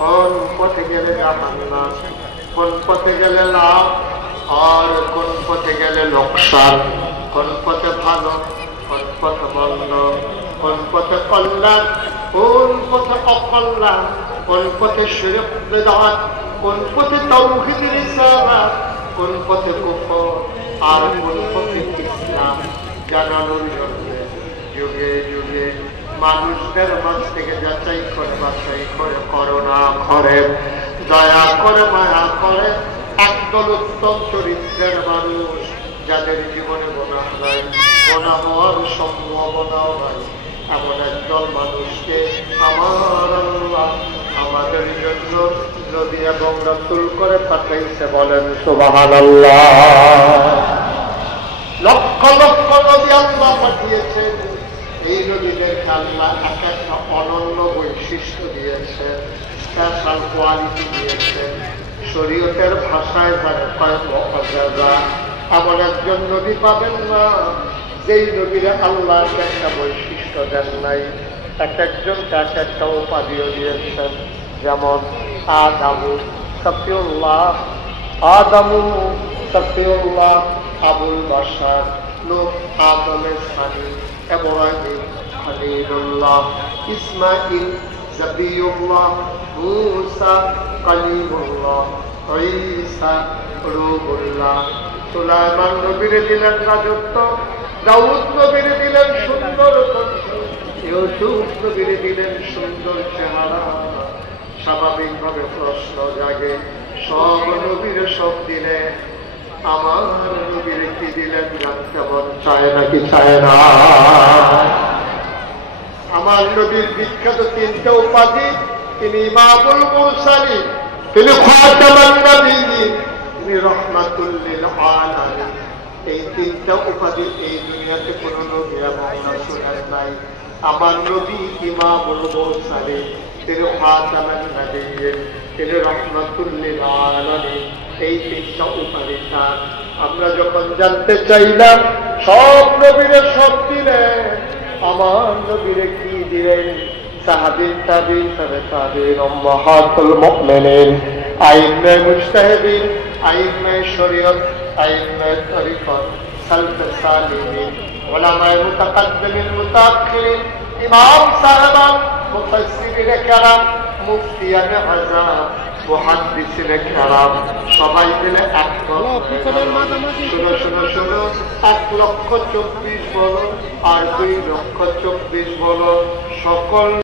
কোন পথে গেলে জাহান্নাম, কোন পথে গেলে লাভ আর কোন পথে গেলে লোকসান, কোন পথে ভালো কোন পথে মন্দ, কোন পথে কল্যাণ কোন পথে অকল্যাণ, কোন পথে শিরক বিদআত, কোন পথে তাওহীদ রিসালাত, কোন পথে কুফর আর কোন পথে ইসলাম জানানোর জন্য যুগে যুগে মানুষদের মাঝ থেকে যাচাই করে বাছাই করে করুণা করে দয়া করে মায়া করে একদল উত্তম চরিত্রের মানুষ যাদের জীবনে গুনাহ নাই, গুনাহ হওয়ার সম্ভাবনাও নাই, এমন একদল মানুষকে আমার আল্লাহ আমাদের জন্য নবী এবং রাসূল করে পাঠাইছে। বলেন সুবহানাল্লাহ। লক্ষ লক্ষ নবী আল্লাহ পাঠিয়েছেন। এই নবীদেরকে আল্লাহ এক একটা অনন্য বৈশিষ্ট্য দিয়েছেন, স্পেশাল কোয়ালিটি দিয়েছেন। শরীয়তের ভাষায় যারা কয় মুআজ্জাজা, এমন একজন নবী পাবেন না যেই নবীরে আল্লাহ একটা বৈশিষ্ট্য দেন নাই। এক একজনকে এক একটা উপাধিও দিয়েছেন। যেমন আদামু সফিউল্লাহ, আদামু সফিউল্লাহ, আবুল বাশার নূহ আদমের সানি, ইব্রাহিম খলিলুল্লাহ, ইসমাঈল জাবিউল্লাহ, মূসা কালিমুল্লাহ, ঈসা রূহুল্লাহ। সুলাইমান নবীরে দিলেন রাজত্ব, দাউদ নবীরে দিলেন সুন্দর কণ্ঠ, ইউসুফ নবীরে দিলেন সুন্দর চেহারা। স্বাভাবিকভাবে প্রশ্ন জাগে, সব নবীরে সব দিলেন, আমার নবীরে কি দিলেন জানতে মন চায় নাকি চায় না? আমার নবীর বিখ্যাত তিনটা উপাধি, তিনি ইমামুল মুরসালিন, তিনি খাতামান নবিয়্যিন, তিনি রাহমাতুল লিল আলামিন। এই তিনটা উপাধি এই দুনিয়াতে কোন নবী এবং রাসূলের নাই। আমার নবী ইমামুল মুরসালিন, তিনি খাতামান নবিয়্যিন, তিনি রাহমাতুল লিল আলামিন। এই তিনটা উপাধি তার। আমরা যখন জানতে চাইলাম সব নবীরে সব দিলেন, আমার নবীরে কি দিলেন? সাহাবীন তাবিঈন তাবিঈন উম্মাহাতুল মুমিনিন, আইম্মে মুজতাহিদিন, আইম্মে শরীয়ত, আইম্মে তরিকত, সালফে সালিহিন, উলামায়ে মুতাকাদ্দিমিন মুতাআখিরিন, ইমাম সাহেবান, মুফাসসিরিনে কেরাম, মুফতিয়ানে আযম, মুহাদ্দিসিনে কেরাম, সবাই মিলে এক শোনো 1,24,000 বলো আর 2,24,000 বলো, সকল